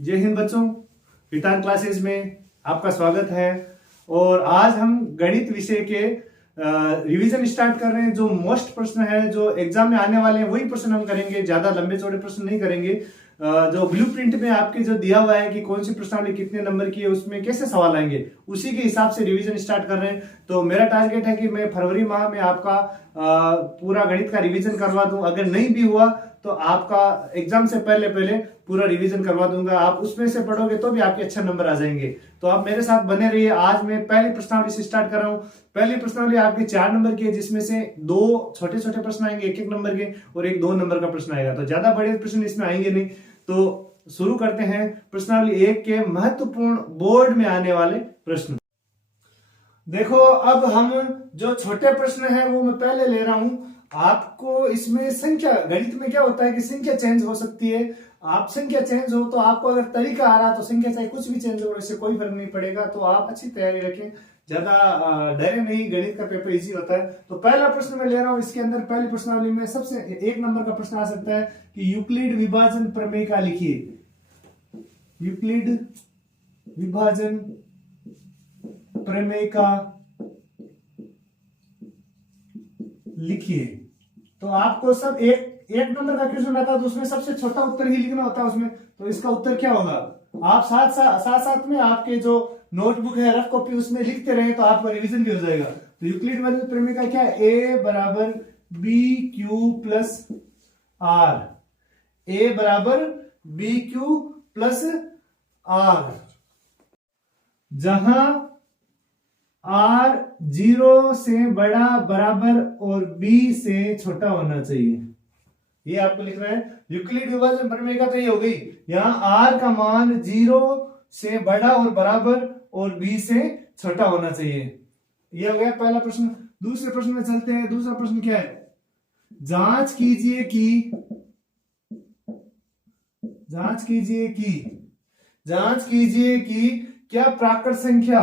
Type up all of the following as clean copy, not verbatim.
जय हिंद बच्चों, विटान क्लासेस में आपका स्वागत है। और आज हम गणित विषय के रिवीजन स्टार्ट कर रहे हैं। जो मोस्ट प्रश्न है जो एग्जाम में आने वाले हैं वही प्रश्न हम करेंगे, ज्यादा लंबे चौड़े प्रश्न नहीं करेंगे। जो ब्लूप्रिंट में आपके जो दिया हुआ है कि कौन सी प्रश्नावली कितने नंबर की है, उसमें कैसे सवाल आएंगे, उसी के हिसाब से रिवीजन स्टार्ट कर रहे हैं। तो मेरा टारगेट है कि मैं फरवरी माह में आपका पूरा गणित का रिवीजन करवा दूं। अगर नहीं भी हुआ तो आपका एग्जाम से पहले पहले पूरा रिवीजन करवा दूंगा। आप उसमें से पढ़ोगे तो भी आपके अच्छे नंबर आ जाएंगे। तो आप मेरे साथ बने रहिए। आज मैं पहली प्रश्नावली से स्टार्ट कर रहा हूं। पहली प्रश्नावली आपकी 4 नंबर की है, जिसमें से 2 छोटे छोटे प्रश्न आएंगे 1-1 नंबर के, और एक 2 नंबर का प्रश्न आएगा। तो ज्यादा बड़े प्रश्न इसमें आएंगे नहीं। तो शुरू करते हैं प्रश्नावली 1 के महत्वपूर्ण बोर्ड में आने वाले प्रश्न। देखो, अब हम जो छोटे प्रश्न है वो मैं पहले ले रहा हूं। आपको इसमें संख्या, गणित में क्या होता है कि संख्या चेंज हो सकती है। आप संख्या चेंज हो तो आपको अगर तरीका आ रहा तो संख्या चाहे कुछ भी चेंज हो, इससे कोई फर्क नहीं पड़ेगा। तो आप अच्छी तैयारी रखें, ज्यादा डरे नहीं, गणित का पेपर इजी होता है। तो पहला प्रश्न मैं ले रहा हूं। इसके अंदर पहली प्रश्नावली में सबसे 1 नंबर का प्रश्न आ सकता है कि यूक्लिड विभाजन प्रमेय का लिखिए। यूक्लिड विभाजन प्रमेय का लिखिए। तो आपको सब एक नंबर का क्वेश्चन आता है तो उसमें सबसे छोटा उत्तर ही लिखना होता है उसमें। तो इसका उत्तर क्या होगा? आप साथ में आपके जो नोटबुक है, रफ कॉपी, उसमें लिखते रहे तो आपका रिवीजन भी हो जाएगा। तो यूक्लिड विभाजन प्रमेय का क्या है? ए बराबर बी क्यू प्लस आर। ए बराबर बी क्यू प्लस आर, जहां आर 0 से बड़ा, बराबर और बी से छोटा होना चाहिए। ये आपको लिखना है। यूक्लिड विभाजन प्रमेय का तो ये हो गई। यहां आर का मान 0 से बड़ा और बराबर और बी से छोटा होना चाहिए। ये हो गया पहला प्रश्न। दूसरे प्रश्न में चलते हैं। दूसरा प्रश्न क्या है? जांच कीजिए कि क्या प्राकृत संख्या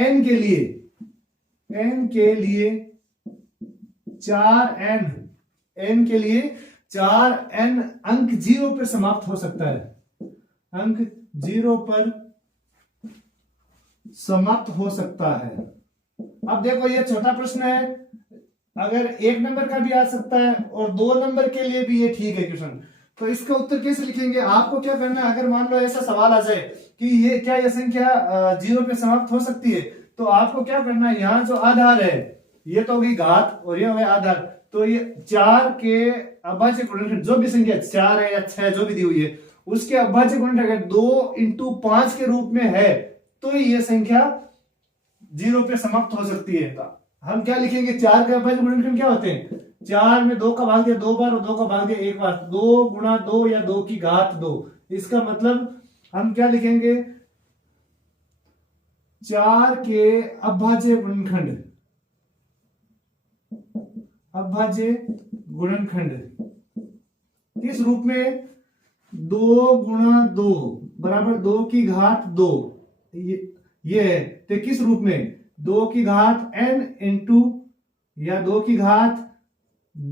n के लिए 4n अंक 0 पर समाप्त हो सकता है। अंक 0 पर समाप्त हो सकता है। अब देखो, ये छोटा प्रश्न है। अगर 1 नंबर का भी आ सकता है और 2 नंबर के लिए भी ये ठीक है क्वेश्चन। तो इसका उत्तर कैसे लिखेंगे? आपको क्या करना है, अगर मान लो ऐसा सवाल आ जाए कि ये संख्या 0 पे समाप्त हो सकती है, तो आपको क्या करना है, यहाँ जो आधार है ये तो होगी घात और ये हो गया आधार। तो ये 4 के अभाज्य गुणनखंड, जो भी संख्या 4 है या 6 जो भी दी हुई है, उसके अभाज्य गुणनखंड अगर 2 × 5 के रूप में है तो ये संख्या 0 पे समाप्त हो सकती है। तो हम क्या लिखेंगे? 4 के अभाज्य गुणनखंड क्या होते हैं? 4 में 2 का भाग दिया 2 बार और 2 का भाग दिया 1 बार। 2 × 2 या 2 की घात 2। इसका मतलब हम क्या लिखेंगे? 4 के अभाज्य गुणनखंड किस रूप में? 2 × 2 बराबर 2 की घात 2। ये है। तो किस रूप में? 2 की घात n इंटू या 2 की घात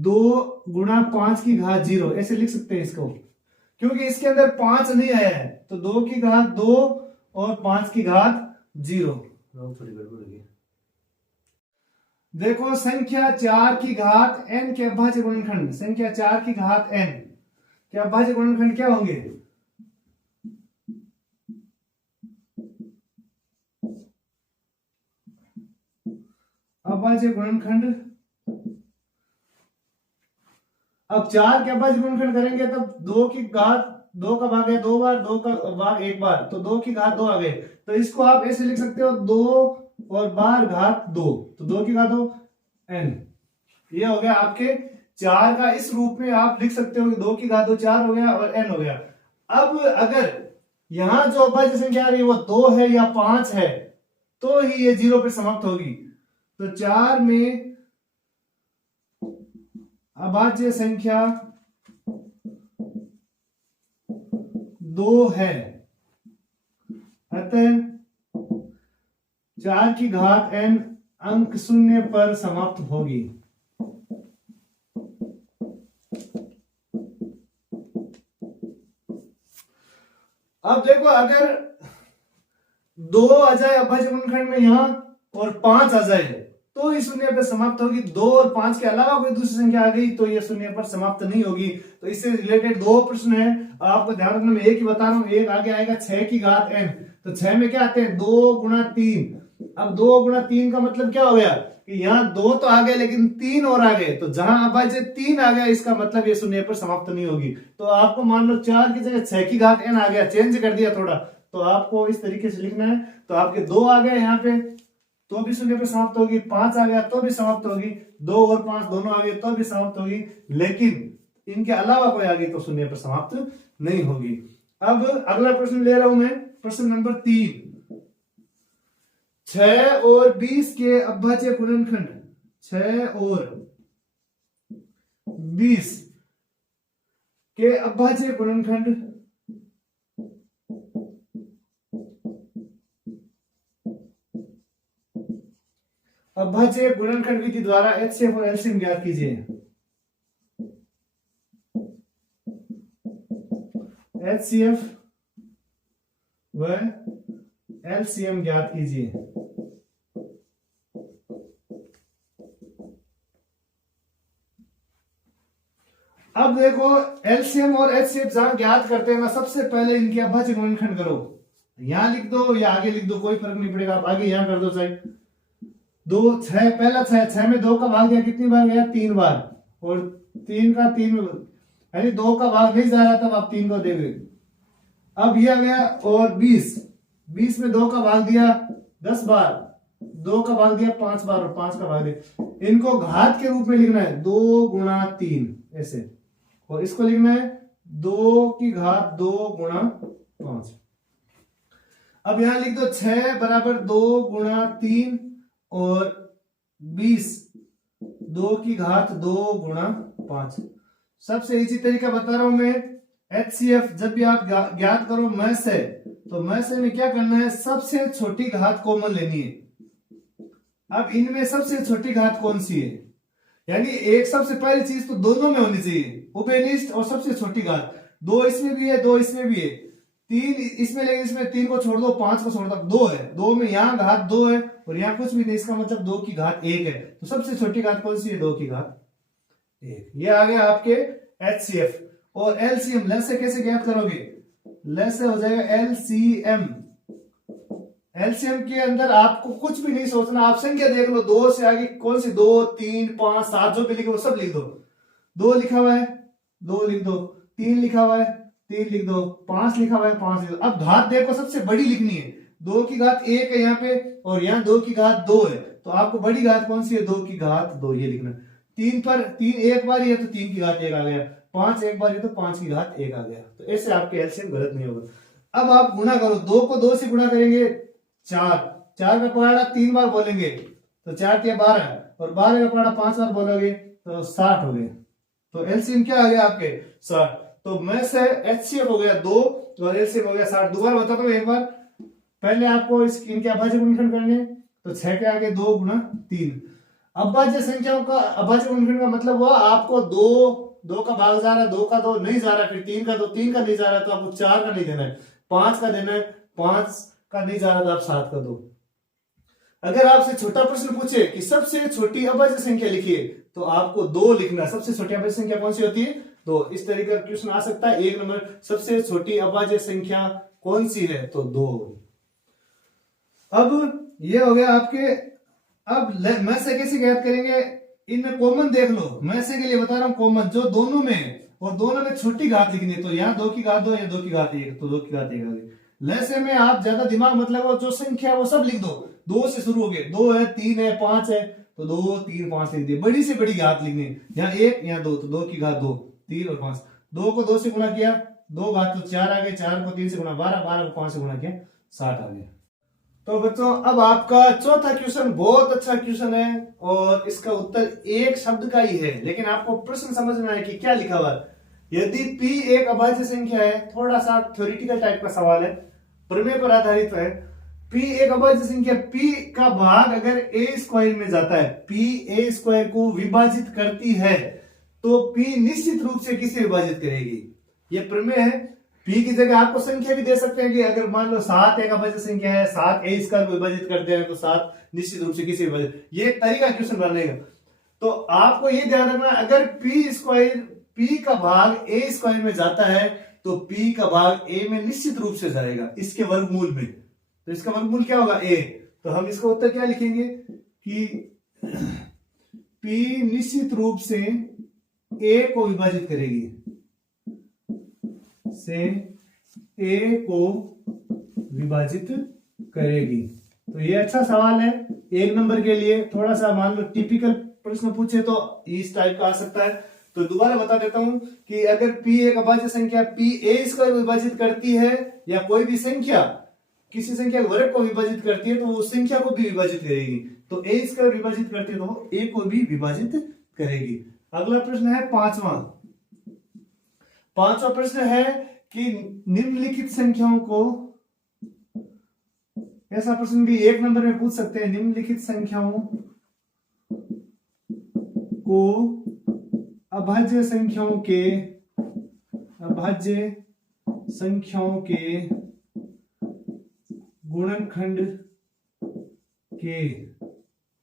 2 × 5 की घात 0, ऐसे लिख सकते हैं इसको, क्योंकि इसके अंदर 5 नहीं आया है। तो 2 की घात 2 और 5 की घात 0। थोड़ी गड़बड़ हो गई। देखो, संख्या 4 की घात n के अभाज्य गुणनखंड, संख्या 4 की घात n के अभाज्य गुणनखंड क्या होंगे? अभाज्य गुणनखंड। अब 4 के अभाज्य गुणनखंड करेंगे तब 2 की घात 2 का भाग है 2 बार, 2 का भाग 1 बार, तो 2 की घात 2 आ गए। तो इसको आप ऐसे लिख सकते हो 2 और बार घात 2, तो 2 की घात 2 n। ये हो गया आपके 4 का। इस रूप में आप लिख सकते हो कि 2 की घात 2 4 हो गया और n हो गया। अब अगर यहां जो अभाज्य संख्या आ रही है वो 2 है या 5 है तो ही ये 0 पे समाप्त होगी। तो 4 में अभाज्य संख्या 2 है, अतः 4 की घात n अंक शून्य पर समाप्त होगी। अब देखो, अगर 2 आ जाए अभाज्य गुणनखंड में यहां और 5 आ जाए तो ये शून्य पर समाप्त होगी। 2 और 5 के अलावा कोई दूसरी संख्या आ गई तो ये शून्य पर समाप्त नहीं होगी। तो इससे रिलेटेड 2 प्रश्न है, आपको ध्यान रखना, मैं एक ही बता रहा हूं। एक आगे आएगा 6 की घात n, तो 6 में क्या आते हैं 2 गुणा 3। अब 2 गुणा 3 का मतलब क्या हो गया कि यहाँ 2 तो आ गए लेकिन 3 और आ गए, तो जहां अभाज्य 3 आ गया इसका मतलब ये शून्य पर समाप्त नहीं होगी। तो आपको मान लो 4 की जगह 6 की घात n आ गया, चेंज कर दिया थोड़ा, तो आपको इस तरीके से लिखना है। तो आपके 2 आ गए यहाँ पे तो भी शून्य पर समाप्त होगी, 5 आ गया तो भी समाप्त होगी, 2 और 5 दोनों आ गए तो भी समाप्त होगी, लेकिन इनके अलावा कोई आ गई तो शून्य पर समाप्त नहीं होगी। अब अगला प्रश्न ले रहा हूं मैं, प्रश्न नंबर 3। 6 और 20 के अभाज्य गुणनखंड, 6 और 20 के अभाज्य गुणनखंड अभाज्य गुणनखंड विधि द्वारा HCF और LCM ज्ञात कीजिए। HCF व LCM ज्ञात कीजिए। अब देखो, LCM और HCF जहां ज्ञात करते हैं ना, सबसे पहले इनके अभाज्य गुणनखंड करो। यहां लिख दो या आगे लिख दो, कोई फर्क नहीं पड़ेगा, आप आगे यहां कर दो चाहे। 2 6 पहला 6 में 2 का भाग दिया, कितनी बार गया 3 बार, और 3 का 3 यानी 2 का भाग नहीं जा रहा तब आप 3 को देंगे। अब यह आ गया, और 20 में 2 का भाग दिया 10 बार, 2 का भाग दिया 5 बार और 5 का भाग दिया। इनको घात के रूप में लिखना है 2 गुणा 3 ऐसे, और इसको लिखना है 2 की घात 2 गुणा 5। अब यहां लिख दो 6 बराबर 2 गुणा 3 और 20 2 की घात 2 गुणा 5। सबसे इजी तरीका बता रहा हूं मैं। HCF जब भी आप ज्ञात करो मैं से, तो मैं से में क्या करना है, सबसे छोटी घात कॉमन लेनी है। अब इनमें सबसे छोटी घात कौन सी है, यानी एक सबसे पहली चीज तो दोनों में होनी चाहिए, उभयनिष्ठ और सबसे छोटी घात। 2 इसमें भी है 2 इसमें भी है, 3 इसमें, लेकिन इसमें 3 को छोड़ दो 5 को छोड़ दो 2 है, 2 में यहाँ घात 2 है और यहाँ कुछ भी नहीं, इसका मतलब 2 की घात 1 है। तो सबसे छोटी घात कौन सी है, 2 की घात 1। ये आ गया आपके HCF। और LCM लैसे कैसे ज्ञात करोगे, लैसे हो जाएगा LCM। LCM के अंदर आपको कुछ भी नहीं सोचना, आप संख्या देख लो, 2 से आगे कौन सी, 2 3 5 7 जो भी लिखे वो सब लिख दो। 2 लिखा हुआ है 2 लिख दो, 3 लिखा हुआ है 3 लिख दो, 5 लिखा हुआ है 5 लिख दो। अब घात देखो सबसे बड़ी लिखनी है, 2 की घात 1 है यहाँ पे और यहाँ 2 की घात 2 है, तो आपको बड़ी घात कौन सी है, 2 की घात 2 ये लिखना। 3 पर 3 एक बार ही है तो 3 की घात 1 आ गया, 5 एक बार ही तो 5 की घात 1 आ गया। तो ऐसे आपके एलसीएम गलत नहीं होगा। अब आप गुणा करो, 2 को 2 से गुणा करेंगे 4 का पहाड़ा 3 बार बोलेंगे तो 4 के 12 और 12 का पहाड़ा 5 बार बोलोगे तो 60 हो गए। तो एलसीएम क्या आ गया आपके 60। तो मैं से एचसीएफ हो गया 2 और एलसीएम हो गया 60। दोबारा बताता हूँ एक बार, पहले आपको इनके अभाज्य गुणनखंड करने, तो 6 के आगे 2 गुणा 3। अभाज्य संख्याओं का अभाज्य गुणनखंड का मतलब हुआ आपको 2 का भाग जा रहा है, 2 का 2 नहीं जा रहा है, फिर 3 का 2 3 का नहीं जा रहा है तो आपको 4 का नहीं देना है, 5 का देना है, 5 का नहीं जा रहा तो आप 7 का दो। अगर आपसे छोटा प्रश्न पूछे कि सबसे छोटी अभाज्य संख्या लिखिए तो आपको 2 लिखना। सबसे छोटी अभाज्य संख्या कौन सी होती है, तो इस तरीके का क्वेश्चन आ सकता है। 1 नंबर सबसे छोटी अभाज्य संख्या कौन सी है, तो 2। अब ये हो गया आपके। अब मैं से कैसे ज्ञात करेंगे, इनमें कॉमन देख लो, मैं से के लिए बता रहा हूं कॉमन जो दोनों में, और दोनों में छोटी घात लिखनी है, तो यहाँ 2 की घात 2 या 2 की घात 1, तो 2 की घात 1 आ गई। लैसे में आप ज्यादा दिमाग मतलब जो संख्या वो सब लिख दो, 2 से शुरू हो गए, 2 है 3 है 5 है तो 2 3 5 लिख दिए। बड़ी से बड़ी घात लिखनी है, यहाँ 1 यहाँ 2, तो 2 की घात 2 3 और 5। 2 को 2 से गुणा किया 2 घात तो 4 आ गए, 4 को 3 से गुणा 12, 12 को 5 से गुणा किया 60 आ गया। तो बच्चों अब आपका चौथा क्वेश्चन बहुत अच्छा क्वेश्चन है और इसका उत्तर एक शब्द का ही है, लेकिन आपको प्रश्न समझना है कि क्या लिखा हुआ है। यदि p एक अभाज्य संख्या है, थोड़ा सा थ्योरेटिकल टाइप का सवाल है, प्रमेय पर आधारित है, p एक अभाज्य संख्या, p का भाग अगर a स्क्वायर में जाता है, p a स्क्वायर को विभाजित करती है तो p निश्चित रूप से किसे विभाजित करेगी। ये प्रमेय है। p की जगह आपको संख्या भी दे सकते हैं कि अगर मान लो 7 एक अभाज्य संख्या है, 7 a स्क्वायर को विभाजित करते हैं तो 7 निश्चित रूप से किसे विभाजित, ये एक तरीका क्वेश्चन बनाने का। तो आपको ये ध्यान रखना, अगर p का भाग a स्क्वायर में जाता है तो p का भाग a में निश्चित रूप से जाएगा, इसके वर्गमूल में। तो इसका वर्गमूल क्या होगा, a। तो हम इसका उत्तर क्या लिखेंगे कि p निश्चित रूप से a को विभाजित करेगी, से a को विभाजित करेगी। तो ये अच्छा सवाल है, 1 नंबर के लिए। थोड़ा सा मान लो टिपिकल प्रश्न पूछे तो इस टाइप का आ सकता है। तो दोबारा बता देता हूं कि अगर p एक अभाज्य संख्या p a स्क्वायर विभाजित करती है या कोई भी संख्या किसी संख्या के वर्ग को विभाजित करती है तो उस संख्या को भी विभाजित करेगी। तो a स्क्वायर विभाजित करती है तो a को भी विभाजित करेगी। अगला प्रश्न है पांचवा प्रश्न है कि निम्नलिखित संख्याओं को, ऐसा प्रश्न भी 1 नंबर में पूछ सकते हैं, निम्नलिखित संख्याओं को अभाज्य संख्याओं के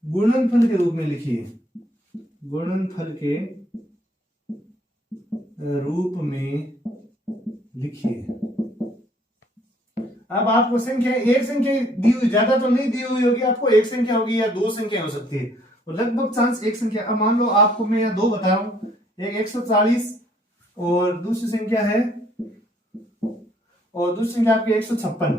गुणनफल के रूप में लिखिए, गुणनफल के रूप में लिखिए। अब आपको संख्या, एक संख्या दी हुई, ज्यादा तो नहीं दी हुई होगी, आपको एक संख्या होगी या 2 संख्या हो सकती है, और लगभग चांस एक संख्या। अब मान लो आपको मैं यहाँ 2 बता रहा हूं, एक 140 और दूसरी संख्या है, और दूसरी संख्या आपकी 156।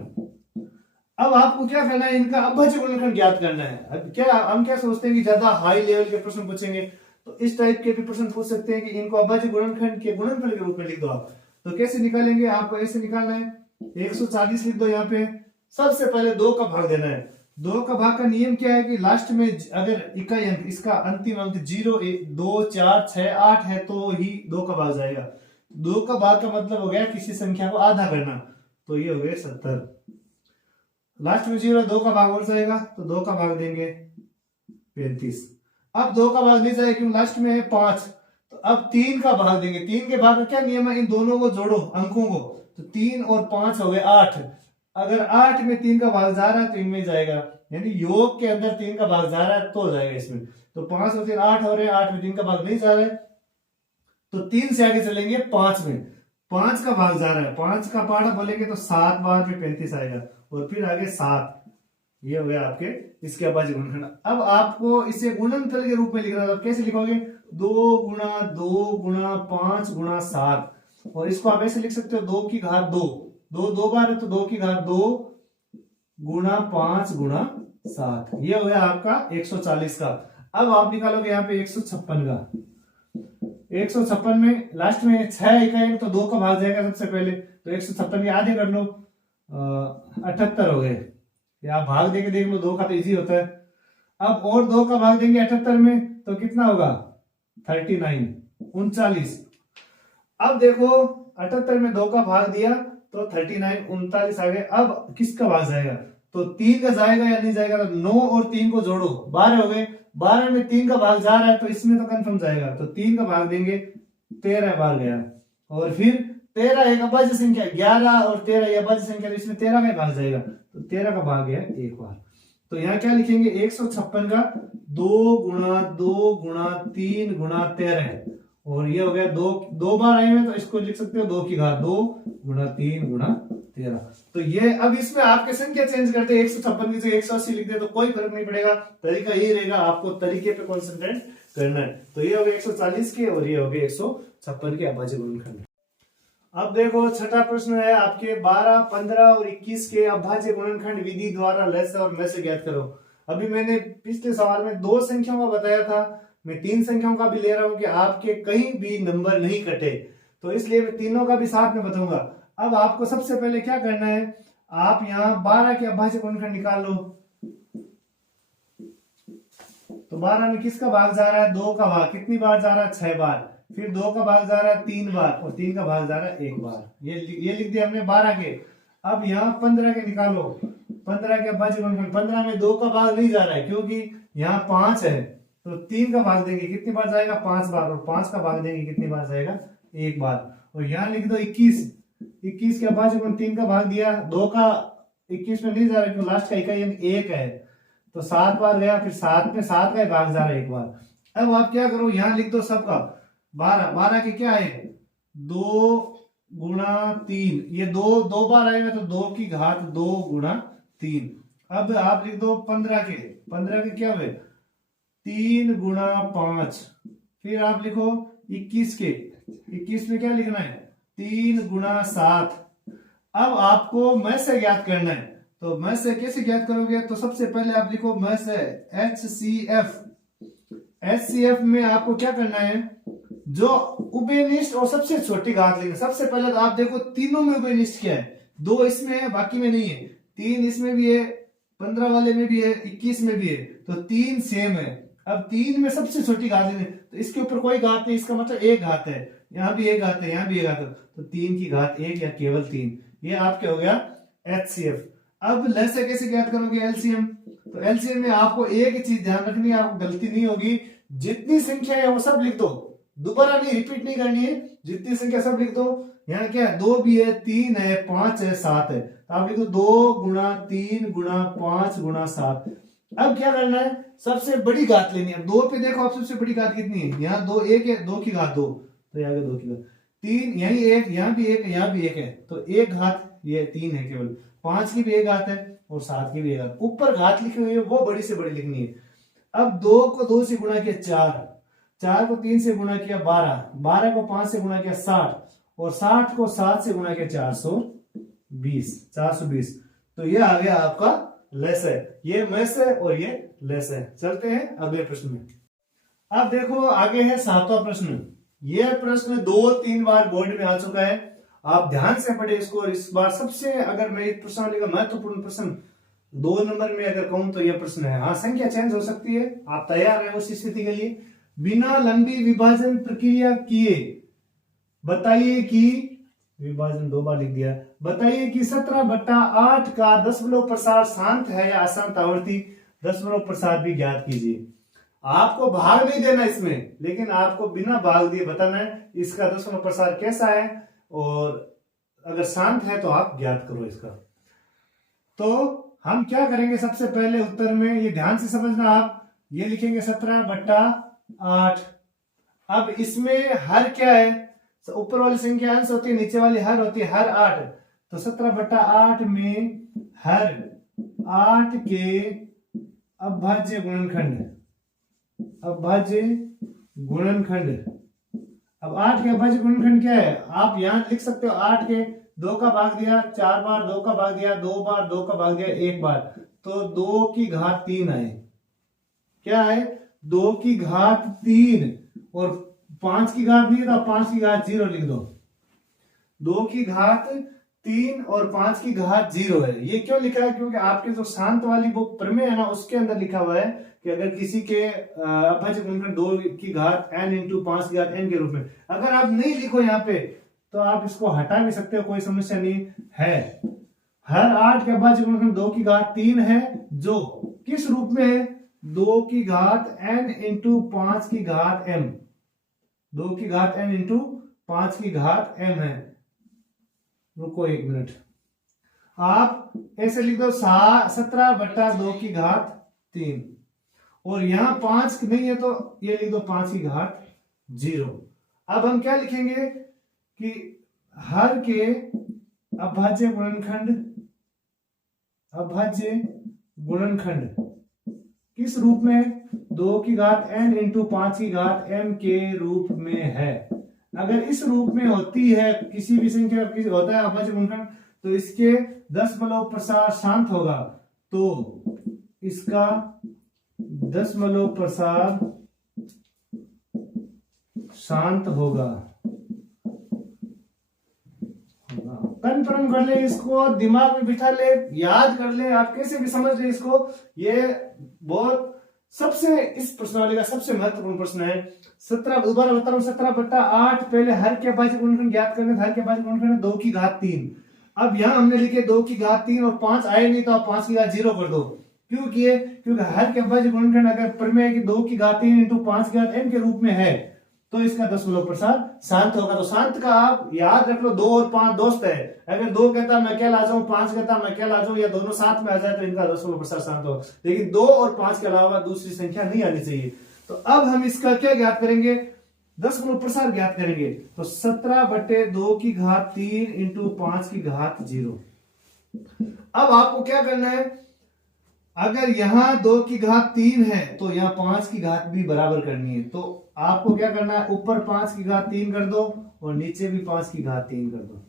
अब आपको क्या करना है, इनका अभाज्य गुणनखंड ज्ञात करना है। अब क्या हम क्या सोचते हैं कि ज्यादा हाई लेवल के प्रश्न पूछेंगे तो इस टाइप के भी प्रश्न पूछ सकते हैं कि इनको अभाज्य गुणनखंड के गुणनफल के रूप में लिख दो आप। तो कैसे निकालेंगे, आपको ऐसे निकालना है, 140 लिख दो यहाँ पे। सबसे पहले 2 का भाग देना है। 2 का भाग का नियम क्या है कि लास्ट में अगर इकाई अंक, इसका अंतिम अंक 0, 2, 4, 6, 8 है तो ही 2 का भाग जाएगा। 2 का भाग का मतलब हो गया किसी संख्या को आधा करना, तो ये हो गया 70। लास्ट में 0, 2 का भाग और जाएगा तो 2 का भाग देंगे 35। अब 2 का भाग नहीं जाएगा क्यों, लास्ट में है 5, तो अब 3 का भाग देंगे। 3 के भाग का क्या नियम है, इन दोनों को जोड़ो अंकों को, तो 3 और 5 हो गए 8। अगर 8 में 3 का भाग जा रहा है तो इनमें जाएगा, यानी योग के अंदर 3 का भाग जा रहा है तो जाएगा इसमें। तो 5 और 3 8 हो रहे हैं, 8 में 3 का भाग नहीं जा रहा है तो 3 से आगे चलेंगे 5 में, 5 का भाग जा रहा है, 5 का पारा बोलेंगे तो 7 बार में 35 आएगा, और फिर आगे 7। ये हो गया आपके इसके अभाज्य गुणनखंड। अब आपको इसे गुणनफल के रूप में लिखना है, तो कैसे लिखोगे, 2 गुणा 2 गुणा 5 गुणा 7, और इसको आप ऐसे लिख सकते हो 2 की घात 2, 2 बार है तो 2 की घात 2 गुणा 5 गुणा 7। ये हो गया आपका 140 का। अब आप निकालोगे यहाँ पे 156 का। 156 में लास्ट में 6 इकाई तो 2 का भाग जाएगा सबसे पहले, तो 156 के आधे कर लो, 78 हो गए। या भाग देके देख लो, 2 का तो इजी होता है। अब और 2 का भाग देंगे 78 में तो कितना होगा, 39, 39। अब देखो 78 में 2 का भाग दिया तो 39, 39 आ गए। अब किसका भाग जाएगा, तो 3 का जाएगा या नहीं जाएगा, तो 9 और 3 को जोड़ो, 12 हो गए। 12 में 3 का भाग जा रहा है तो इसमें तो कंफर्म जाएगा, तो 3 का भाग देंगे, 13 बार गया। और फिर 13 एक अभाज्य संख्या, 11 और 13 ये अभाज्य संख्या, तो इसमें 13 का भाग जाएगा, तो 13 का भाग गया एक बार। तो यहाँ क्या लिखेंगे, 156 का 2 गुणा 2 गुणा 3 गुणा 13, और ये हो गया 2 बार आए हुए तो इसको लिख सकते हो 2 की घात 2 गुणा 3 गुणा 13। तो ये अब इसमें आपके संख्या चेंज करते हैं, 156 की जगह 180 लिख दे तो कोई फर्क नहीं पड़ेगा। तरीका यही रहेगा, आपको तरीके पे कॉन्सेंट्रेट करना है। तो ये हो गए 140 के और ये हो गए 156 के अभाज्य गुणनखंड। अब देखो छठा प्रश्न है आपके 12, 15 और 21 के अभाज्य गुणनखंड विधि द्वारा लसाअ और लसाअ ज्ञात करो। अभी मैंने पिछले सवाल में 2 संख्याओं का बताया था, मैं 3 संख्याओं का भी ले रहा हूं कि आपके कहीं भी नंबर नहीं कटे, तो इसलिए मैं तीनों का भी साथ में बताऊंगा। अब आपको सबसे पहले क्या करना है, आप यहाँ 12 के अभाज्य गुणनखंड निकाल लो। तो 12 में किसका भाग जा रहा है, 2 का भाग, कितनी बार जा रहा है, 6 बार। फिर 2 का भाग जा रहा है 3 बार, और 3 का भाग जा रहा है 1 बार। ये लिख दिया हमने 12 के। अब यहाँ 15 के निकालो, 15 के अभाज्य गुणनखंड, 15 में 2 का भाग नहीं जा रहा है क्योंकि यहाँ 5 है, तो 3 का भाग देंगे कितनी बार जाएगा, 5 बार, और 5 का भाग देंगे कितनी बार जाएगा, 1 बार। और यहाँ लिख दो 21 के अभाज्य गुण 3 का भाग दिया, 2 का 21 में नहीं जा रहा क्योंकि लास्ट का इकाई अंक 1 है, तो 7 बार गया, फिर 7 में 7 का भाग जा रहा है 1 बार। अब आप क्या करो, यहाँ लिख दो सबका 12, 12 के क्या है 2 गुणा 3, ये 2 बार आएगा तो 2 की घात 2 गुणा 3। अब आप लिख दो 15 के क्या हुए 3 गुणा 5, फिर आप लिखो 21 में क्या लिखना है 3 गुणा 7। अब आपको मैं से ज्ञात करना है, तो मैं से कैसे ज्ञात करोगे, तो सबसे पहले आप लिखो मैं से HCF में आपको क्या करना है, जो उभयनिष्ठ और सबसे छोटी घात लेंगे। सबसे पहले तो आप देखो तीनों में उभयनिष्ठ क्या है, 2 इसमें है बाकी में नहीं है, 3 इसमें भी है, 15 वाले में भी है, 21 में भी है, तो 3 सेम है। अब 3 में सबसे छोटी घात लेंगे, तो इसके ऊपर कोई घात नहीं, इसका मतलब एक घात है, यहाँ भी एक घात है, यहाँ भी एक घात है, तो 3 की घात 1 या केवल 3, ये आपके हो गया HCF। अब लैसे कैसे ज्ञात करोगे LCM, तो LCM में आपको एक चीज ध्यान रखनी है, आपको गलती नहीं होगी, जितनी संख्या है वो सब लिख दो, दोबारा नहीं रिपीट नहीं करनी है, जितनी संख्या सब लिख दो। यहाँ क्या है 2 भी है, 3 है, 5 है, 7 है, तो आप लिखो 2 गुणा 3 गुणा 5 गुणा 7। अब क्या करना है, सबसे बड़ी घात लेनी है। 2 पे देखो आप सबसे बड़ी घात कितनी है, यहाँ 2 1 है, 2 की घात 2, तो यहाँ 2 की घात 3, यही 1, यहाँ भी 1 है, यहाँ भी 1 है, तो एक घात ये 3 है केवल, 5 की भी एक घात है और 7 की भी एक घात। ऊपर घात लिखी हुई है वो बड़ी से बड़ी लिखनी है। अब 2 को 2 से गुणा किया 4, 4 को 3 से गुणा किया 12, 12 को 5 से गुणा किया 60, और 60 को 7 से गुणा किया 420। तो ये आ गया आपका लेस है, ये मैस है और ये लेस है। चलते हैं अगले प्रश्न में। अब देखो आगे है 7वां प्रश्न। यह प्रश्न 2-3 बार बोर्ड में आ चुका है, आप ध्यान से पढ़े इसको। और इस बार सबसे अगर मैं एक प्रश्नावली का महत्वपूर्ण प्रश्न 2 नंबर में अगर कहूं तो यह प्रश्न है। हाँ, संख्या चेंज हो सकती है, आप तैयार है उस स्थिति के लिए। बिना लंबी विभाजन प्रक्रिया किए बताइए कि, विभाजन 2 बार लिख दिया, बताइए कि 17/8 का दशमलव प्रसार शांत है या अशांत आवर्ती दशमलव प्रसार भी ज्ञात कीजिए। आपको भाग नहीं देना इसमें, लेकिन आपको बिना भाग दिए बताना है इसका दशमलव प्रसार कैसा है, और अगर शांत है तो आप ज्ञात करो इसका। तो हम क्या करेंगे, सबसे पहले उत्तर में ये ध्यान से समझना आप, ये लिखेंगे 17/8। अब इसमें हर क्या है, ऊपर वाली संख्या अंश होती है, नीचे वाली हर होती है, हर 8, तो 17/8 में हर 8 के अभाज्य गुणनखंड। अब 8 के अभाज्य गुणनखंड क्या है, आप यहां लिख सकते हो 8 के 2 का भाग दिया 4 बार, 2 का भाग दिया 2 बार, 2 का भाग दिया 1 बार, तो 2 की घात 3 आए। क्या है 2 की घात 3, और 5 की घात नहीं है तो 5 की घात 0 लिख दो। 2 की घात 3 और 5 की घात 0 है। ये क्यों लिखा है, क्योंकि आपके जो शांत वाली वो प्रमेय है ना, उसके अंदर लिखा हुआ है कि अगर किसी के अभाज्य गुणनखंड 2 की घात n इंटू 5 की घात n के रूप में, अगर आप नहीं लिखो यहाँ पे तो आप इसको हटा भी सकते हो, कोई समस्या नहीं है। हर 8 के अभाज्य गुणनखंड 2 की घात 3 है, जो किस रूप में है, 2 की घात n इंटू 5 की घात m, 2 की घात n इंटू 5 की घात m है। रुको 1 मिनट, आप ऐसे लिख दो 17/2 की घात 3, और यहां 5 नहीं है तो ये लिख दो 5 की घात 0। अब हम क्या लिखेंगे कि हर के अभाज्य गुणनखंड किस रूप में, 2 की घात n इंटू 5 की घात m के रूप में है। अगर इस रूप में होती है किसी भी संख्या होता है अभाज्य गुणनखंड, तो इसके दशमलव प्रसार शांत होगा, तो इसका दशमलव प्रसार शांत होगा। कन्फर्म कर ले इसको, दिमाग में बिठा ले, याद कर ले, आप कैसे भी समझ ले इसको। ये बहुत सबसे इस प्रश्नावली का सबसे महत्वपूर्ण प्रश्न है। 17 दोबारा बता रहा हूं, 17/8 पहले हर के अभाज्य गुणनखंड ज्ञात करने, हर के अभाज्य गुणनखंड 2 की घात 3। अब यहाँ हमने लिखे 2 की घात 3 और 5 आए नहीं, तो आप 5 की घात 0 कर दो। क्यों किए? क्योंकि हर के अविभाज्य गुणनखंड अगर प्रमेय की 2 की घात 3 इंटू 5 की घात n के रूप में है तो इसका दशमलव प्रसार शांत होगा। तो शांत का आप याद रख लो, 2 और 5 दोस्त है। अगर 2 कहता मैं क्या ला जाऊं, 5 कहता मैं क्या ला जाऊं, या दोनों साथ में आ जाए तो इनका दशमलव प्रसार शांत होगा। लेकिन 2 और 5 के अलावा दूसरी संख्या नहीं आनी चाहिए। तो अब हम इसका क्या ज्ञात करेंगे? दशमलव प्रसार ज्ञात करेंगे। तो 17/2 की घात 3 इंटू 5 की घात 0। अब आपको क्या करना है, अगर यहां 2 की घात 3 है तो यहां 5 की घात भी बराबर करनी है। तो आपको क्या करना है, ऊपर 5 की घात 3 कर दो और नीचे भी 5 की घात 3 कर दो,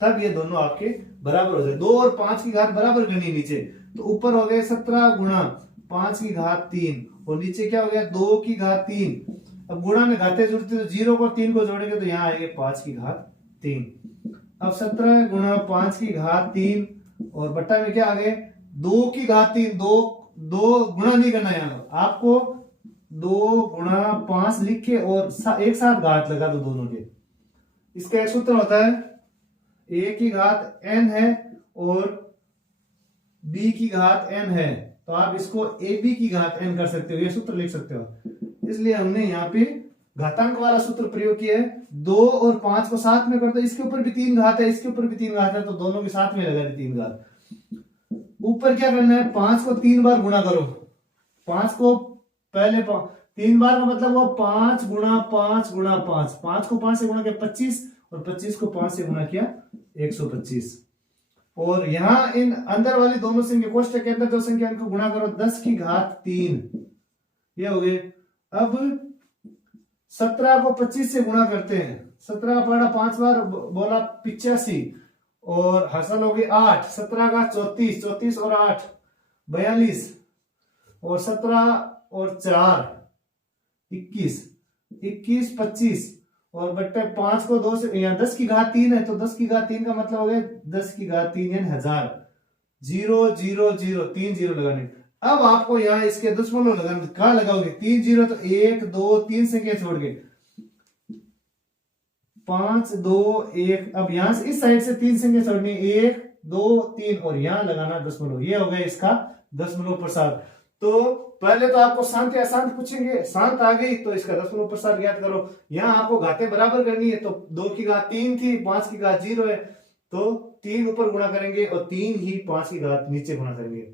तब ये दोनों आपके बराबर हो जाए। 2 और 5 की घात बराबर करनी है नीचे, तो ऊपर हो गए 17 गुणा 5 की घात 3 और नीचे क्या हो गया 2 की घात 3। अब गुणा में घाते जुड़ते तो 0 को 3 को जोड़ेंगे तो यहाँ आएंगे 5 की घात 3। अब 17 गुणा 5 की घात 3 और बट्टा में क्या आ गए 2 की घात 3। दो गुणा नहीं करना, यहाँ आपको 2 गुणा 5 लिख के और एक साथ घात लगा दो दोनों के। इसका एक सूत्र होता है a की घात n है और b की घात n है, तो आप इसको ab की घात n कर सकते हो, ये सूत्र लिख सकते हो। इसलिए हमने यहाँ पे घातांक वाला सूत्र प्रयोग किया है। 2 और 5 को साथ में कर दो, इसके ऊपर भी 3 घात है, इसके ऊपर भी 3 घात है, तो दोनों के साथ में लगा दी 3 घात। ऊपर क्या करना है, 5 को 3 बार गुणा करो। 5 को पहले 3 बार का मतलब वो 5 गुणा 5 गुणा 5। 5 को 5 से गुणा किया 25 और 25 को 5 से गुणा किया 125। और यहां इन अंदर वाली दोनों संख्या कोष्टक के अंदर दो संख्या इनको गुणा करो, 10 की घात 3 ये हो गए। अब 17 को 25 से गुणा करते हैं। 17 का पढ़ा 5 बार बोला 85 और हासिल हो गई 8। 17 का 34, 34 और 8 42 और 17 और 4 21, 21 25 और बट्टे 5 को 2 से यहाँ 10 की घात 3 है, तो 10 की घात 3 का मतलब हो गया 10 की घात 3 यानी 1000। 0 0 0 3 0 लगाने। अब आपको यहाँ इसके दशमलव लगाने, कहाँ लगाओगे 3 0 तो 1 2 3 संख्या छोड़ के 5 2 1। अब यहां से इस साइड से 3 संख्या छोड़नी, 1 2 3 और यहां लगाना दशमलव। ये हो गया इसका दशमलव प्रसार। तो पहले तो आपको शांत या अशांत पूछेंगे, शांत आ गई तो इसका दशमलव प्रसार ज्ञात करो। यहाँ आपको घातें बराबर करनी है, तो 2 की घात 3 थी, 5 की घात 0 है, तो 3 ऊपर गुणा करेंगे और 3 ही 5 की घात नीचे गुणा करेंगे।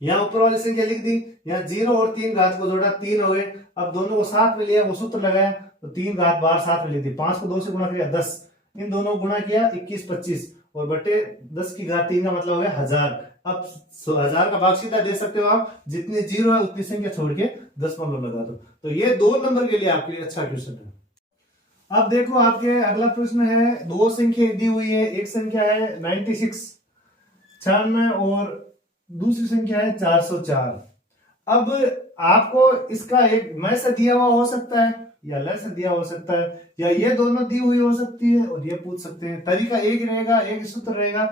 यहाँ ऊपर वाली संख्या लिख दी, यहाँ 0 और 3 घात को जोड़ा 3 हो गए। अब दोनों को साथ में लिया, वो सूत्र लगाया, तो 3 घात बाहर साथ में ली थी। 5 को 2 से गुणा किया 10, इन दोनों गुणा किया 21 25 और बटे 10 की घात 3 का मतलब हो गया 1000। अब 1000 का भाग सीधा दे सकते हो आप, जितने 0 है उतनी संख्या छोड़ के दशमलव लगा दो। तो ये 2 नंबर के लिए आपके लिए अच्छा क्वेश्चन है। अब देखो आपके अगला प्रश्न है, 2 संख्या दी हुई है। एक संख्या है 96 96 और दूसरी संख्या है 404। अब आपको इसका एक मैं से दिया हुआ हो सकता है या ल से दिया हो सकता है, या ये दोनों दी हुई हो सकती है और ये पूछ सकते हैं। तरीका एक ही रहेगा, एक ही सूत्र रहेगा।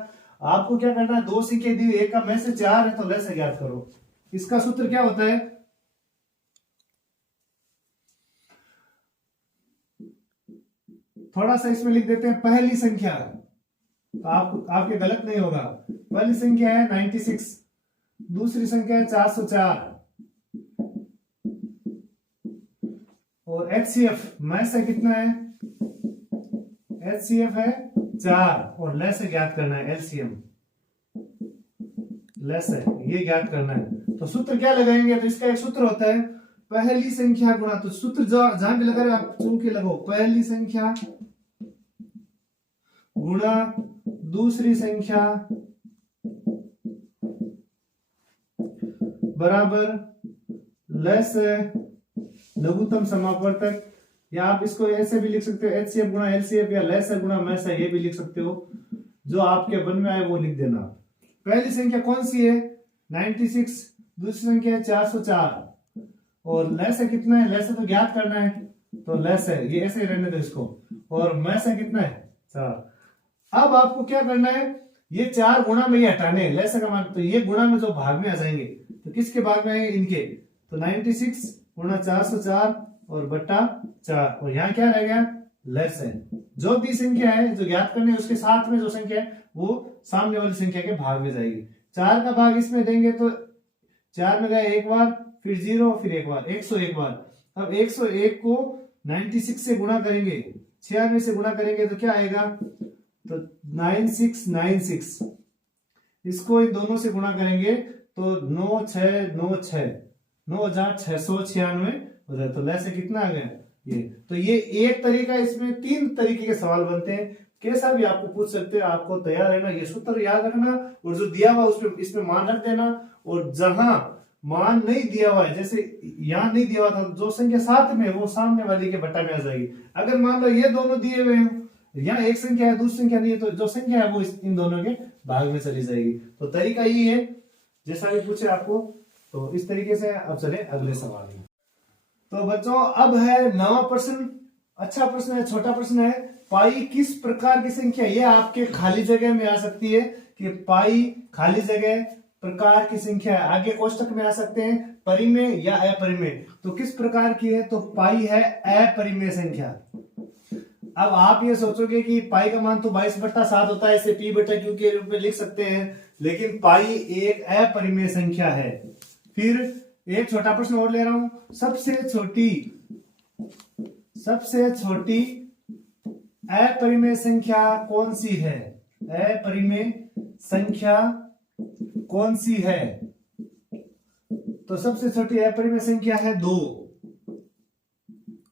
आपको क्या करना है, 2 संख्या दी हुई, एक का मैं से 4 है तो ल से ज्ञात करो। इसका सूत्र क्या होता है, थोड़ा सा इसमें लिख देते हैं पहली संख्या, तो आपके गलत नहीं होगा। पहली संख्या है 96, दूसरी संख्या है 404 और HCF मैं से कितना है, HCF है 4 और ले से ज्ञात करना है LCM, ले से ये ज्ञात करना है। तो सूत्र क्या लगाएंगे, तो इसका एक सूत्र होता है पहली संख्या गुणा, तो सूत्र जहां भी लगा रहे आप चुन के लगाओ, पहली संख्या गुणा दूसरी संख्या बराबर ल से लघुत्तम समापवर्तक, या आप इसको ऐसे भी लिख सकते हो HCF गुणा LCF या ल से गुणा मैं से, ये भी लिख सकते हो। जो आपके मन में आए वो लिख देना। पहली संख्या कौन सी है 96, दूसरी संख्या है 404 और ल से कितना है, ल से तो ज्ञात करना है, तो ल से ये ऐसे रहने दो इसको, और मैं से कितना है 4। अब आपको क्या करना है, ये 4 गुणा में ये हटाने, ल से का मान, तो ये गुणा में जो भाग में आ जाएंगे, तो किसके भाग में आएंगे, इनके। तो 96 गुणा 404 और बट्टा 4 और यहाँ क्या रह गया लेस है। जो भी संख्या है जो ज्ञात करनी है उसके साथ में जो संख्या है वो सामने वाली संख्या के भाग में जाएगी। 4 का भाग इसमें देंगे तो 4 में गया एक बार, फिर 0, फिर एक बार, 101 बार। अब 101 को 96 से गुणा करेंगे, 96 से गुणा करेंगे तो क्या आएगा, तो 9696। इसको इन दोनों से गुणा करेंगे तो 9696, 9696 हो जाए। तो लेस कितना आ गया ये। तो ये एक तरीका, इसमें 3 तरीके के सवाल बनते हैं, कैसा भी आपको पूछ सकते हैं। आपको तैयार रहना, ये सूत्र याद रखना और जो दिया हुआ उसमें इसमें मान रख देना। और जहां मान नहीं दिया हुआ है, जैसे यहां नहीं दिया हुआ था, जो संख्या साथ में वो सामने वाली के बट्टा में आ जाएगी। अगर मान लो ये दोनों दिए हुए हैं, यहाँ एक संख्या है दूसरी संख्या नहीं है, तो जो संख्या है वो इन दोनों के भाग में चली जाएगी। तो तरीका यही है, जैसा भी पूछे आपको। तो इस तरीके से अब चले अगले सवाल में। तो बच्चों अब है 9वां प्रश्न। अच्छा प्रश्न है, छोटा प्रश्न है। पाई किस प्रकार की संख्या, यह आपके खाली जगह में आ सकती है कि पाई खाली जगह प्रकार की संख्या है। आगे कोष्टक में आ सकते हैं परिमेय या अपरिमेय। तो किस प्रकार की है, तो पाई है अपरिमेय संख्या। अब आप ये सोचोगे कि पाई का मान तो 22/7 होता है, इसे p/q के रूप में लिख सकते हैं, लेकिन पाई एक अपरिमेय संख्या है। फिर एक छोटा प्रश्न और ले रहा हूं। सबसे छोटी अपरिमेय संख्या कौन सी है, अपरिमेय संख्या कौन सी है। तो सबसे छोटी अपरिमेय संख्या है 2।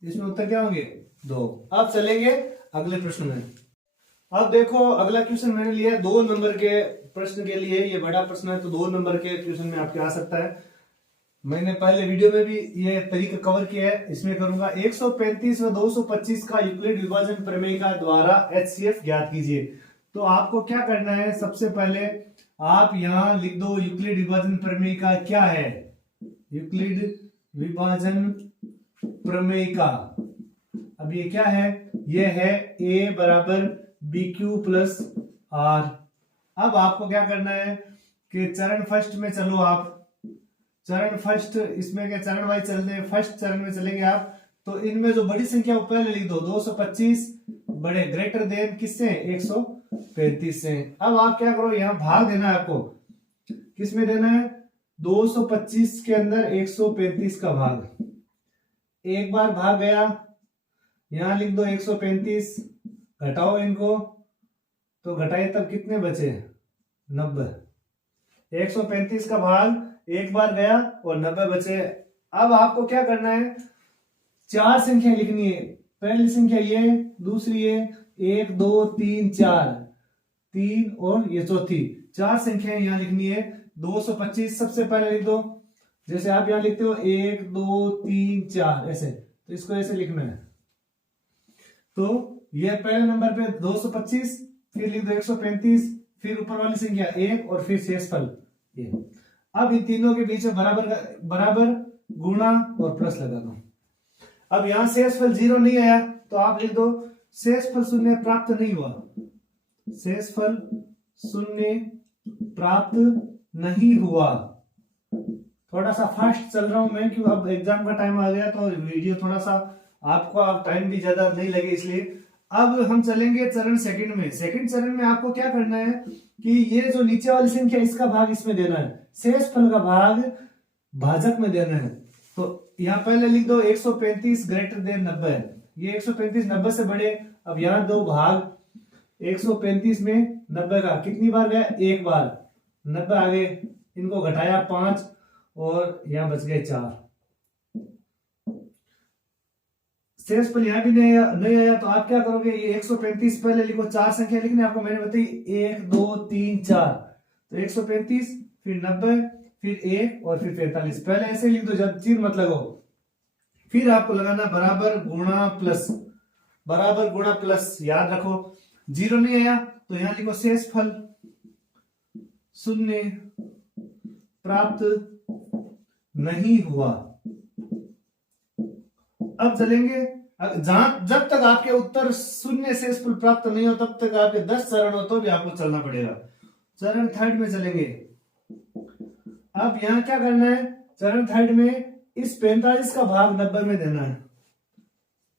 इसमें उत्तर क्या होंगे, 2। अब चलेंगे अगले प्रश्न में। अब देखो अगला क्वेश्चन मैंने लिया 2 नंबर के प्रश्न के लिए। ये बड़ा प्रश्न है तो 2 नंबर के क्वेश्चन में आपके आ सकता है। मैंने पहले वीडियो में भी ये तरीका कवर किया है, इसमें करूंगा। 135 व 225 का यूक्लिड विभाजन प्रमेय का द्वारा HCF ज्ञात कीजिए। तो आपको क्या करना है, सबसे पहले आप यहां लिख दो यूक्लिड विभाजन प्रमेय का क्या है, यूक्लिड विभाजन प्रमेय का। अब ये क्या है, ये है A बराबर BQ प्लस R। अब आपको क्या करना है कि चरण फर्स्ट में चलो आप, चरण फर्स्ट, इसमें क्या चरण वाइज चलते हैं, फर्स्ट चरण में चलेंगे आप। तो इनमें जो बड़ी संख्या वो पहले लिख दो, 225 बड़े ग्रेटर देन किससे, 135 से। अब आप क्या करो, यहां भाग देना है आपको, किसमें देना है, 225 के अंदर 135 का भाग। एक बार भाग गया, यहां लिख दो 135, घटाओ इनको, तो घटाए तब कितने बचे, 90। 135 का भाग एक बार गया और 90 बचे। अब आपको क्या करना है, 4 संख्या लिखनी है। पहली संख्या ये, दूसरी ये, 1 2 3 4, 3 और ये चौथी, 4 संख्याएं यहां लिखनी है। 225 सबसे पहले लिख दो, जैसे आप यहां लिखते हो 1 2 3 4 ऐसे, तो इसको ऐसे लिखना है। तो ये पहले नंबर पे 225, फिर लिख दो 135, फिर ऊपर वाली संख्या 1 और फिर शेषफल ये। अब इन तीनों के बीच में बराबर गुणा और प्लस लगा दो। अब यहां शेषफल 0 नहीं आया तो आप लिख दो शेषफल 0 प्राप्त नहीं हुआ, शेषफल 0 प्राप्त नहीं हुआ। थोड़ा सा फास्ट चल रहा हूं मैं, क्योंकि अब एग्जाम का टाइम आ गया तो वीडियो थोड़ा सा आपको अब टाइम भी ज्यादा नहीं लगे, इसलिए। अब हम चलेंगे चरण सेकंड में। सेकंड चरण में आपको क्या करना है कि ये जो नीचे वाली संख्या इसका भाग इसमें देना है, शेषफल का भाग भाजक में देना है। तो यहां पहले लिख दो 135 ग्रेटर देन 90, ये 135 90 से बड़े। अब यहां दो भाग, 135 में 90 का कितनी बार गया, एक बार, 90 आ गए, इनको घटाया 5 और यहां बच गए 4। शेषफल यहां भी नहीं आया तो आप क्या करोगे, ये 135 पहले लिखो, 4 संख्या लिखनी आपको, मैंने बताई 1 2 3 4। तो 135 फिर 90 फिर 1 और फिर 45, पहले ऐसे लिख दो, जब चिन्ह मत लगाओ। फिर आपको लगाना बराबर गुणा प्लस, बराबर गुणा प्लस, याद रखो। 0 नहीं आया तो यहां लिखो शेषफल 0 प्राप्त नहीं हुआ। अब चलेंगे, जब तक आपके उत्तर 0 शेषफल प्राप्त नहीं हो तब तक आपके 10 चरण हो तो भी आपको चलना पड़ेगा। चरण थर्ड में चलेंगे। अब यहां क्या करना है, चरण थर्ड में इस 45 का भाग 90 में देना है।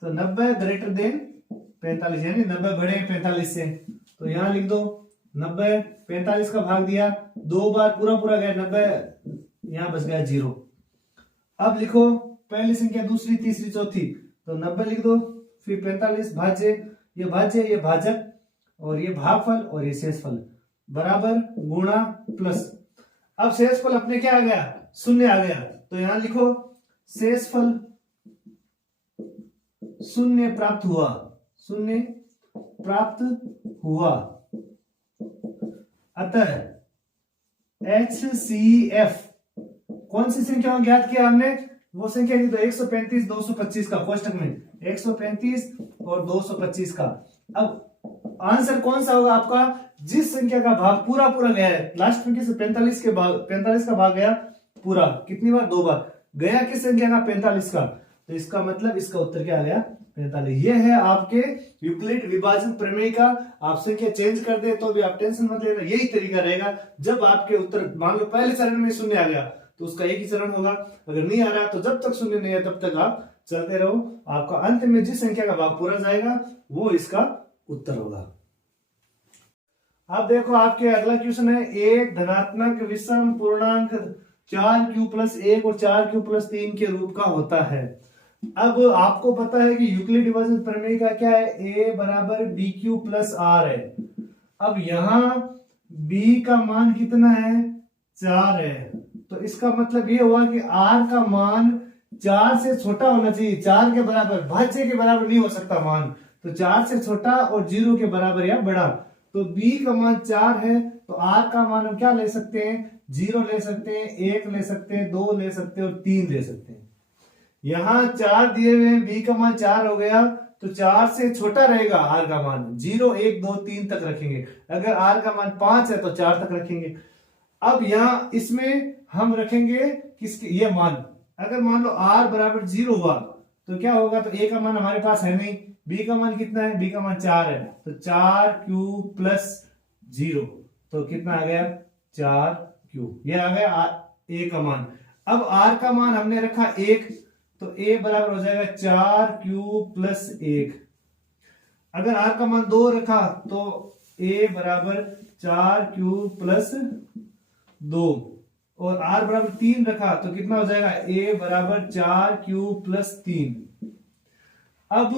तो 90 ग्रेटर देन 45, यानी 90 बड़े 45 से, तो यहां लिख दो 90, 45 का भाग दिया, 2 बार पूरा पूरा गया 90, यहां बच गया 0। अब लिखो पहली संख्या, दूसरी, तीसरी, चौथी, तो 90 लिख दो, फिर 45 भाज्य, ये भाजक, और ये भागफल, और ये शेषफल, बराबर गुणा प्लस। अब शेषफल अपने क्या आ गया, शून्य आ गया, तो यहां लिखो शेषफल शून्य प्राप्त हुआ, शून्य प्राप्त हुआ। अतः HCF कौन सी संख्या ज्ञात किया हमने, वो संख्या थी तो 135 225 का, कोष्टक में 135 और 225 का। अब आंसर कौन सा होगा आपका, जिस संख्या का भाग पूरा पूरा गया है, लास्ट में किस 45 का भाग गया पूरा, कितनी बार, 2 बार गया, किस संख्या का, 45 का, तो इसका मतलब इसका उत्तर क्या आ गया, 45। ये है आपके यूक्लिड विभाजन प्रमेय का। आप संख्या चेंज कर दे तो भी आप टेंशन मत लेना, यही तरीका रहेगा। जब आपके उत्तर मान लो पहले चरण में शून्य आ गया तो उसका एक ही चरण होगा, अगर नहीं आ रहा तो जब तक शून्य नहीं है तब तक आप चलते रहो, आपका अंत में जिस संख्या का भाग पूरा जाएगा वो इसका उत्तर होगा। अब देखो आपके अगला क्वेश्चन है, एक धनात्मक विषम पूर्णांक 4q + 1 और 4q + 3 के रूप का होता है। अब आपको पता है कि यूक्लिड विभाजन प्रमेय का क्या है, a बराबर bq + r है। अब यहां b का मान कितना है, 4 है, तो इसका मतलब ये हुआ कि r का मान 4 से छोटा होना चाहिए, 4 के बराबर, भाज्य के बराबर नहीं हो सकता मान, तो 4 से छोटा और 0 के बराबर या बड़ा। तो b का मान 4 है, तो r का मान हम क्या ले सकते हैं, 0 ले सकते हैं, 1 ले सकते हैं, 2 ले सकते हैं और 3 ले सकते हैं। यहां 4 दिए हुए हैं, b का मान 4 हो गया, तो 4 से छोटा रहेगा r का मान, 0 1 2 3 तक रखेंगे। अगर r का मान 5 है तो 4 तक रखेंगे। अब यहां इसमें हम रखेंगे किसके, ये मान, अगर मान लो r बराबर 0 हुआ तो क्या होगा, तो a का मान हमारे पास है नहीं, b का मान कितना है, b का मान 4 है, तो 4q + 0, तो कितना आ गया, 4q, ये आ गया a का मान। अब r का मान हमने रखा 1, तो a बराबर हो जाएगा 4q + 1। अगर r का मान 2 रखा तो a बराबर 4q + 2, और r बराबर 3 रखा तो कितना हो जाएगा, a बराबर 4q + 3। अब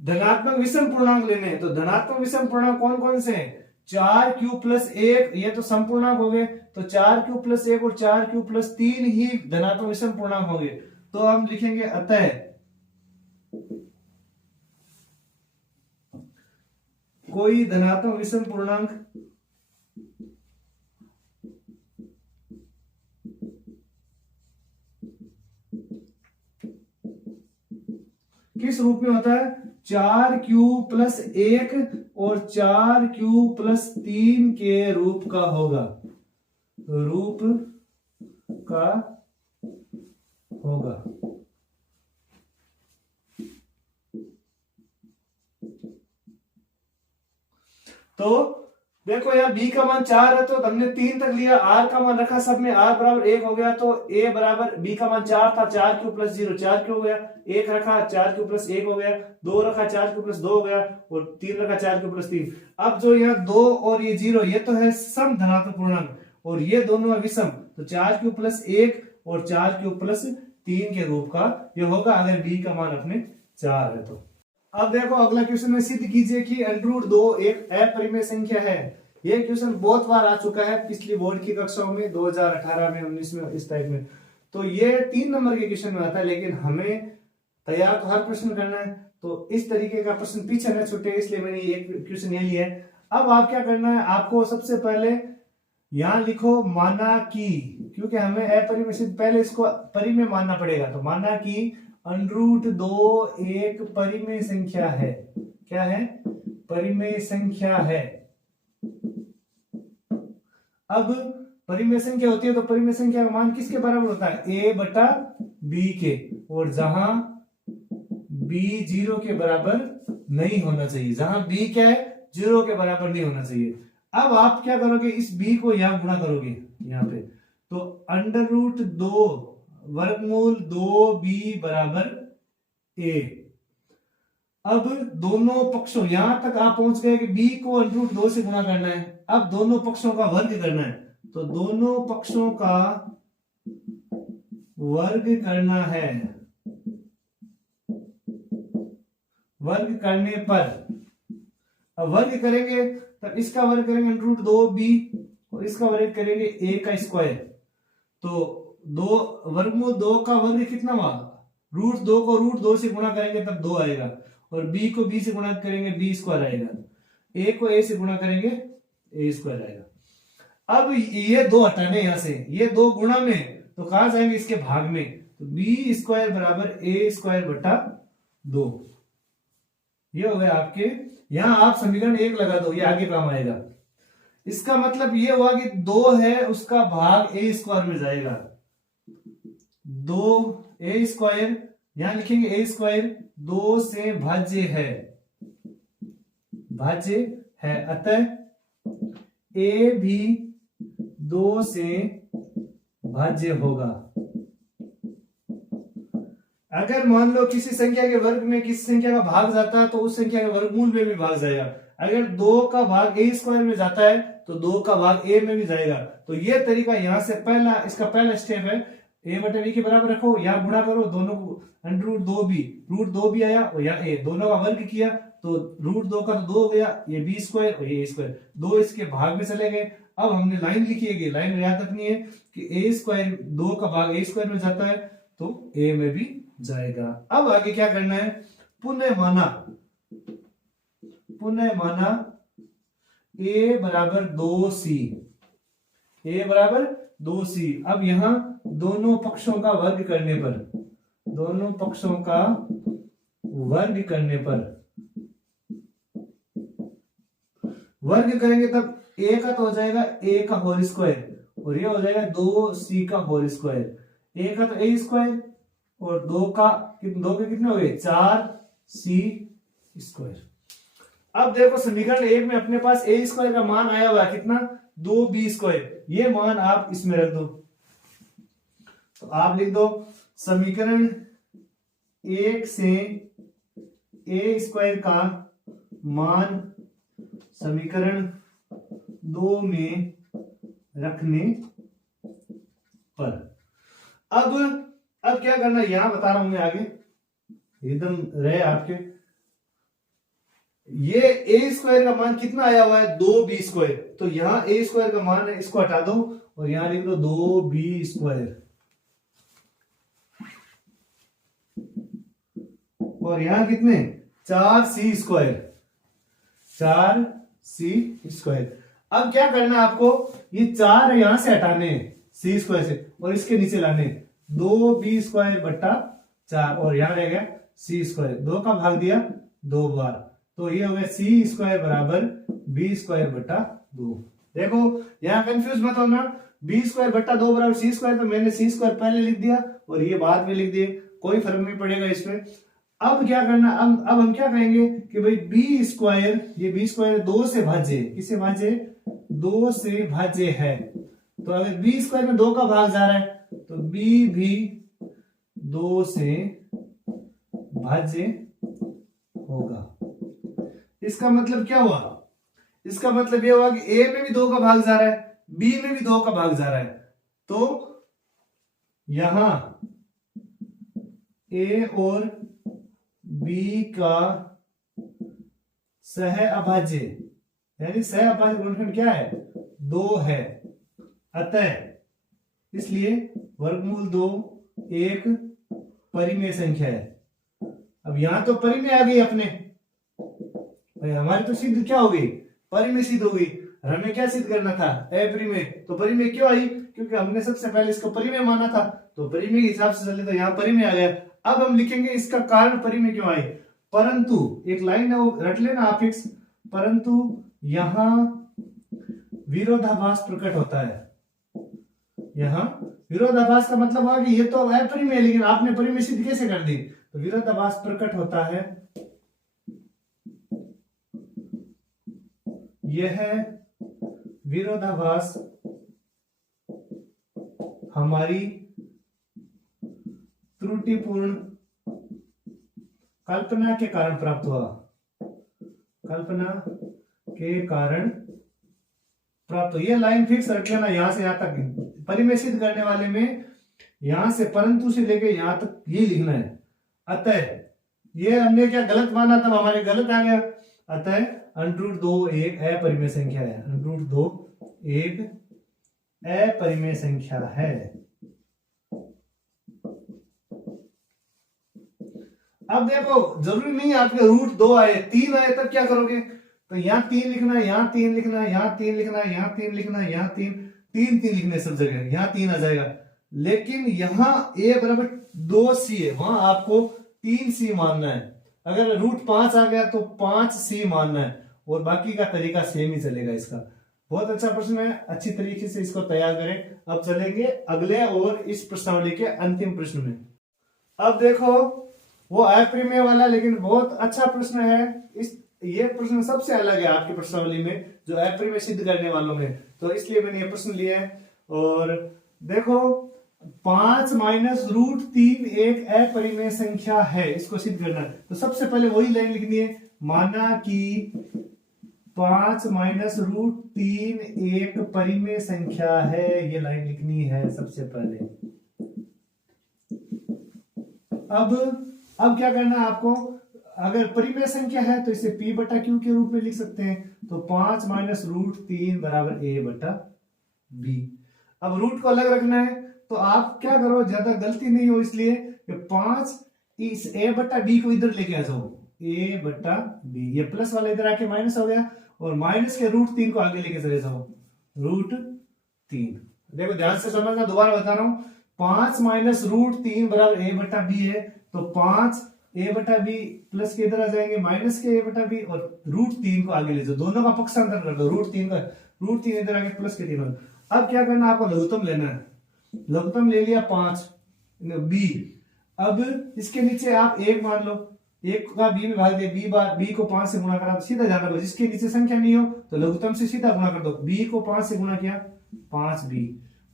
धनात्मक विषम पूर्णांक लेने हैं, तो धनात्मक विषम पूर्णांक कौन कौन से हैं, 4q + 1, ये तो समपूर्णांक हो गए, तो 4q + 1 और 4q + 3 ही धनात्मक विषम पूर्णांक हो गए। तो हम लिखेंगे अतः कोई धनात्मक विषम पूर्णांक किस रूप में होता है, 4q + 1 और 4q + 3 के रूप का होगा, रूप का होगा। तो देखो यार b का मान 4 है तो हमने 3 तक लिया, r का मान रखा सब में, r बराबर 1 हो गया, तो a बराबर, b का मान 4 था, 4q + 0 4q हो गया, 1 रखा 4q + 1 हो गया, 2 रखा 4q + 2 हो गया, और 3 रखा 4q + 3। अब जो यहाँ 2 और ये 0, ये तो है सम धनात्मक पूर्णांक, और ये दोनों है विषम, तो 4q + 1 और 4q + 3 के रूप का ये होगा, अगर b का मान अपने 4 है तो। अब देखो अगला क्वेश्चन में सिद्ध कीजिए कि √2 एक अपरिमेय संख्या है। ये क्वेश्चन बहुत बार आ चुका है पिछली बोर्ड की कक्षाओं में, 2018 में, 19 में, इस टाइप में। तो ये 3 नंबर के क्वेश्चन में आता है, लेकिन हमें तैयार तो हर प्रश्न करना है, तो इस तरीके का प्रश्न पीछे न छूटे, इसलिए मैंने ये क्वेश्चन ये लिया है। अब आप क्या करना है, आपको सबसे पहले यहां लिखो माना कि, क्योंकि हमें अपरिमेय सिद्ध, पहले इसको परिमेय मानना पड़ेगा, तो माना कि √2 एक परिमेय संख्या है। क्या है, परिमेय संख्या है। अब परिमेय संख्या होती है तो परिमेय संख्या का मान किसके बराबर होता है, a/b के, और जहां b 0 के बराबर नहीं होना चाहिए, जहां b क्या है, 0 के बराबर नहीं होना चाहिए। अब आप क्या करोगे, इस b को यहां गुणा करोगे यहां पे, तो √2 वर्गमूल 2b बराबर a। अब दोनों पक्षों, यहां तक आप पहुंच गए कि b को √2 से गुणा करना है। अब दोनों पक्षों का वर्ग करना है, तो दोनों पक्षों का वर्ग करना है। वर्ग करने पर, अब वर्ग करेंगे तब इसका वर्ग करेंगे √2b और इसका वर्ग करेंगे a का स्क्वायर। तो दो वर्गमूल 2 का वर्ग कितना हुआ, √2 को √2 से गुणा करेंगे तब 2 आएगा, और b को b से गुणा करेंगे b स्क्वायर आएगा, a को a से गुणा करेंगे a स्क्वायर आएगा। अब ये दो हटाने यहां से, ये दो गुणा में, तो कहां जाएंगे, इसके भाग में, तो b स्क्वायर बराबर a स्क्वायर बटा 2। ये हो गया आपके, यहां आप समीकरण 1 लगा दो, ये आगे काम आएगा। इसका मतलब ये हुआ कि 2 है उसका भाग a स्क्वायर में जाएगा, 2a स्क्वायर, यहां लिखेंगे a स्क्वायर 2 से भाज्य है, भाज्य है, अतः a भी 2 से भाज्य होगा। अगर मान लो किसी संख्या के वर्ग में किसी संख्या का भाग जाता है तो उस संख्या के वर्गमूल में भी भाग जाएगा। अगर 2 का भाग a स्क्वायर में जाता है तो 2 का भाग a में भी जाएगा। तो ये तरीका यहां से पहला, इसका पहला स्टेप है, a बटे b के बराबर रखो, यहां गुणा करो, दोनों को √2b आया और यहाँ a, दोनों का वर्ग किया तो √2 का तो 2 हो गया, ये b स्क्वायर और ये a स्क्वायर, 2 इसके भाग में चले गए। अब हमने लाइन लिखी है, लाइन याद रखनी है कि a स्क्वायर 2 का भाग a स्क्वायर में जाता है तो a में भी जाएगा। अब आगे क्या करना है, पुनः माना a बराबर 2c, a बराबर 2c। अब यहां दोनों पक्षों का वर्ग करने पर, दोनों पक्षों का वर्ग करने पर, वर्ग करेंगे तब a का तो हो जाएगा a का होल स्क्वायर और ये हो जाएगा 2c का होल स्क्वायर, a का तो a स्क्वायर और 2 के कितने हो गए, 4c स्क्वायर। अब देखो समीकरण 1 में अपने पास a स्क्वायर का मान आया हुआ है कितना, 2b स्क्वायर, ये मान आप इसमें रख दो। तो आप लिख दो समीकरण 1 से a स्क्वायर का मान समीकरण 2 में रखने पर। अब क्या करना है, यहां बता रहा हूं मैं, आगे एकदम रहे आपके, ये a स्क्वायर का मान कितना आया हुआ है, 2b स्क्वायर, तो यहां a स्क्वायर का मान है, इसको हटा दो और यहां लिख दो 2b स्क्वायर, और यहां कितने, 4c स्क्वायर, 4c स्क्वायर। अब क्या करना है आपको, ये 4 यहां से हटाने हैं c स्क्वायर से और इसके नीचे लाने, 2b स्क्वायर बटा 4 और यहां रह गया c स्क्वायर, 2 का भाग दिया 2 बार, तो ये हो गया c स्क्वायर बराबर b स्क्वायर बटा 2। देखो यहां कंफ्यूज मत होना, b स्क्वायर बटा 2 बराबर c स्क्वायर, तो मैंने c स्क्वायर पहले लिख दिया और ये बाद में लिख दिए, कोई फर्क नहीं पड़ेगा इसमें। अब क्या करना, अब हम क्या कहेंगे कि भाई b स्क्वायर, ये b स्क्वायर 2 से भाज्य, किससे भाज्य, 2 से भाज्य है, तो अगर b स्क्वायर में 2 का भाग जा रहा है तो b भी 2 से भाज्य होगा। इसका मतलब क्या हुआ, इसका मतलब यह हुआ कि a में भी 2 का भाग जा रहा है, b में भी 2 का भाग जा रहा है, तो यहां a और b का सह अभाज्य, यानी सह अभाज्य गुणनखंड क्या है, 2 है, अतः इसलिए वर्गमूल 2 एक परिमेय संख्या है। अब यहां तो परिमेय आ गई अपने, भाई हमारी तो सिद्ध क्या हो गई, परिमेय सिद्ध हो गई, हमें क्या सिद्ध करना था, अपरिमेय, तो परिमेय क्यों आई, क्योंकि हमने सबसे पहले इसको परिमेय माना था, तो परिमेय के हिसाब से चले तो यहाँ परिमेय आ गया। अब हम लिखेंगे इसका कारण परिमेय क्यों आई, परंतु एक लाइन है वो रट लेना आप फिक्स, परंतु यहां विरोधाभास प्रकट होता है। यहां विरोधाभास का मतलब हुआ कि ये तो अपरिमेय, लेकिन आपने परिमेय सिद्ध कैसे कर दी, तो विरोधाभास प्रकट होता है, यह विरोधाभास हमारी त्रुटिपूर्ण कल्पना के कारण प्राप्त हुआ, कल्पना के कारण प्राप्त हो। ये लाइन फिक्स रख लेना यहां से यहां तक। परिमेय सिद्ध करने वाले में यहां से परंतु से लेके यहां तक ये लिखना है। अतः ये हमने क्या गलत माना था, हमारे गलत आ गया। अतः √2 एक अपरिमेय संख्या है, √2 एक अपरिमेय संख्या है। अब देखो जरूरी नहीं आपके √2 आए, 3 आए तब क्या करोगे, तो यहाँ 3 लिखना है, यहाँ 3 लिखना है, यहाँ 3 लिखना है, यहाँ 3 लिखना है, यहाँ 3 लिखने सब जगह, यहाँ 3 आ जाएगा। लेकिन यहाँ a बराबर 2c है, वहां आपको 3c मानना है। अगर √5 आ गया तो 5c मानना है, और बाकी का तरीका सेम ही चलेगा इसका। बहुत अच्छा प्रश्न है, अच्छी तरीके से इसको तैयार करें। अब चलेंगे अगले और इस प्रश्नावली के अंतिम प्रश्न में। अब देखो वो अपरिमेय वाला लेकिन बहुत अच्छा प्रश्न है। ये प्रश्न सबसे अलग है आपकी प्रश्नावली में, जो अपरिमेय सिद्ध करने वालों में, तो इसलिए मैंने ये प्रश्न लिया है। और देखो 5 माइनस √3 एक अपरिमेय संख्या है, इसको सिद्ध करना है। तो सबसे पहले वही लाइन लिखनी है, माना कि 5 माइनस √3 एक परिमेय संख्या है, ये लाइन लिखनी है सबसे पहले। अब क्या करना है आपको, अगर परिमेय संख्या है तो इसे p बटा q के रूप में लिख सकते हैं। तो 5 माइनस √3 बराबर a बटा b। अब रूट को अलग रखना है, तो आप क्या करो, ज्यादा गलती नहीं हो इसलिए कि 5 इस a बटा b को इधर लेके आ जाओ, a बटा b, ये प्लस वाला इधर आके माइनस हो गया, और माइनस के √3 को आगे लेके चले जाओ, √3। देखो ध्यान से समझना, दोबारा बता रहा हूं, 5 माइनस √3 बराबर a बटा b है, तो 5 a बटा b प्लस के इधर आ जाएंगे, माइनस के a बटा b, और √3 को आगे ले जाओ, दोनों का पक्षांतर कर दो, √3 इधर आगे प्लस के 3। अब क्या करना, आपको लघुत्तम लेना है। लघुत्तम ले लिया 5 b। अब इसके नीचे आप 1 मान लो, 1 का b में भाग दे, b को 5 से गुणा करा तो सीधा जाना, जिसके नीचे संख्या नहीं हो तो लघुत्तम से सीधा गुणा कर दो। b को 5 से गुणा किया 5b,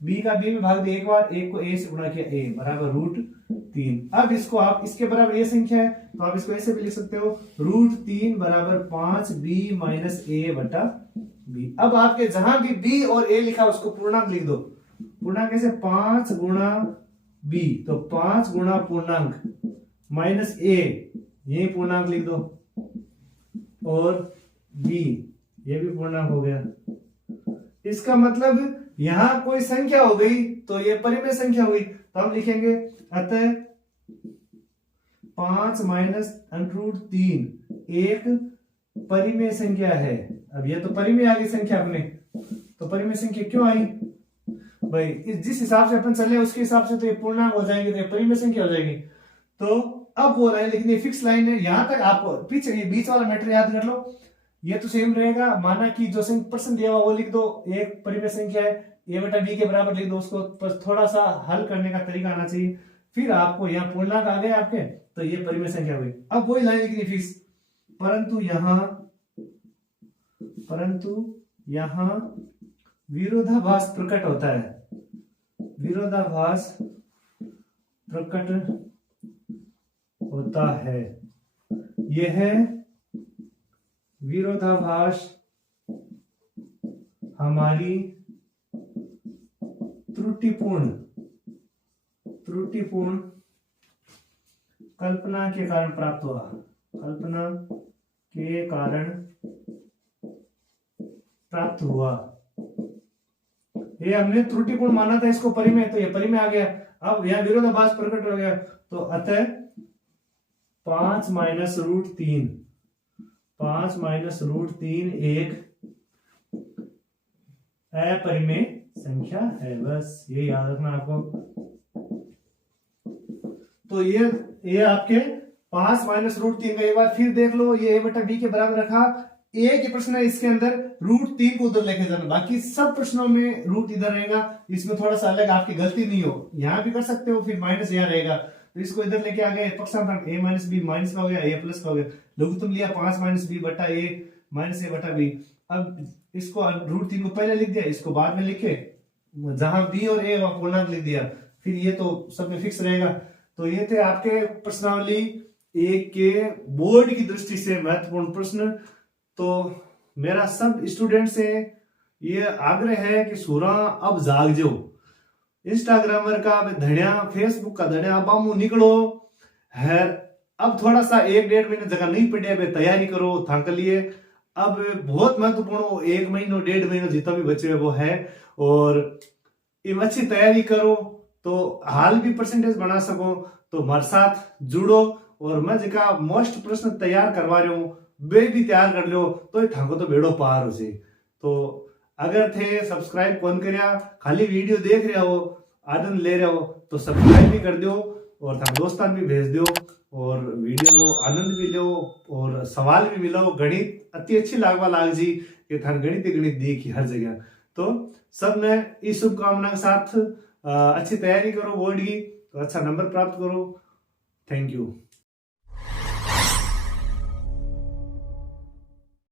b का b में भाग दे एक बार, 1 को a से गुणा किया a बराबर √3। अब इसको आप इसके बराबर a संख्या है तो आप इसको ऐसे भी लिख सकते हो, √3 बराबर 5b माइनस a बटा b। अब आपके जहां भी b और a लिखा उसको पूर्णांक लिख दो। पूर्णांक कैसे, 5 गुणा b, तो 5 गुणा पूर्णांक माइनस a, ये पूर्णांक लिख दो, और b ये भी पूर्णांक हो गया। इसका मतलब यहां कोई संख्या हो गई तो ये परिमेय संख्या हो गई, तो हम लिखेंगे अतः 5 माइनस √3 एक परिमेय संख्या है। अब ये तो परिमेय आ गई संख्या अपने, तो परिमेय संख्या क्यों आई भाई, जिस हिसाब से अपन चले उसके हिसाब से तो ये पूर्णांक हो जाएंगे, तो ये परिमेय संख्या हो जाएगी। तो अब वो लाइन लिखनी है, फिक्स लाइन है, यहां तक आपको पीछे ये बीच वाला मैटर याद कर लो, ये तो सेम रहेगा। माना कि जो प्रश्न दिया हुआ वो लिख दो, एक परिमेय संख्या है, a बटा b के बराबर लिख दो, उसको बस थोड़ा सा हल करने का तरीका आना चाहिए। फिर आपको यहाँ पूर्णांक आ गए आपके, तो ये परिमेय संख्या हुई। अब वही लाइन लिखनी फिक्स, परंतु यहां विरोधाभास प्रकट होता है, विरोधाभास प्रकट होता है। यह विरोधाभास हमारी त्रुटिपूर्ण कल्पना के कारण प्राप्त हुआ, कल्पना के कारण प्राप्त हुआ। ये हमने त्रुटिपूर्ण माना था इसको परिमेय, तो ये परिमेय आ गया। अब यह विरोधाभास प्रकट हो गया, तो अतः 5 माइनस √3 एक अपरिमेय संख्या है, बस ये याद रखना आपको। तो ये आपके 5 माइनस √3 का एक बार फिर देख लो, ये a बटा b के बराबर रखा। एक ही प्रश्न है इसके अंदर √3 को उधर लेके जाना, बाकी सब प्रश्नों में रूट इधर रहेगा। इसमें थोड़ा सा अलग, आपकी गलती नहीं हो, यहां भी कर सकते हो, फिर माइनस यहाँ रहेगा, तो इसको इधर लेके आ गए, पक्षांतर a माइनस b माइनस का हो गया, a प्लस का हो गया। लघुत्तम लिया 5 माइनस b बटा a माइनस a बटा b। अब इसको √3 को पहले लिख दिया, इसको बाद में लिखे, जहां b और a वहां पूर्णांक लिख दिया, फिर ये तो सब में फिक्स रहेगा। तो ये थे आपके प्रश्नावली एक के बोर्ड की दृष्टि से महत्वपूर्ण प्रश्न। तो मेरा सब स्टूडेंट से ये आग्रह है कि सूरा अब जाग जाओ, इंस्टाग्रामर का धनिया, फेसबुक का धनिया, बामू निकलो है। अब थोड़ा सा 1-1.5 महीने जगह नहीं पड़े, अब तैयारी करो था के लिए। अब बहुत महत्वपूर्ण 1 महीनों 1.5 महीनों जितना भी बचे वो है, और इन अच्छी तैयारी करो तो हाल भी परसेंटेज बना सको। तो हमारे साथ जुड़ो, और मैं जगह मोस्ट प्रश्न तैयार करवा रहा हूँ वे भी तैयार कर लो, तो थाको तो बेड़ो पार हो जाए। तो अगर थे सब्सक्राइब कौन करया, खाली वीडियो देख रहे हो, आनंद ले रहे हो, तो सब्सक्राइब भी कर दो और था दोस्तान भी भेज दो, और वीडियो को आनंद भी लो और सवाल भी मिलो। गणित अति अच्छी लागवा लाग जी कि थान गणित देखी हर जगह। तो सब ने इस शुभकामना के साथ अच्छी तैयारी करो बोर्ड की, तो अच्छा नंबर प्राप्त करो। Thank you.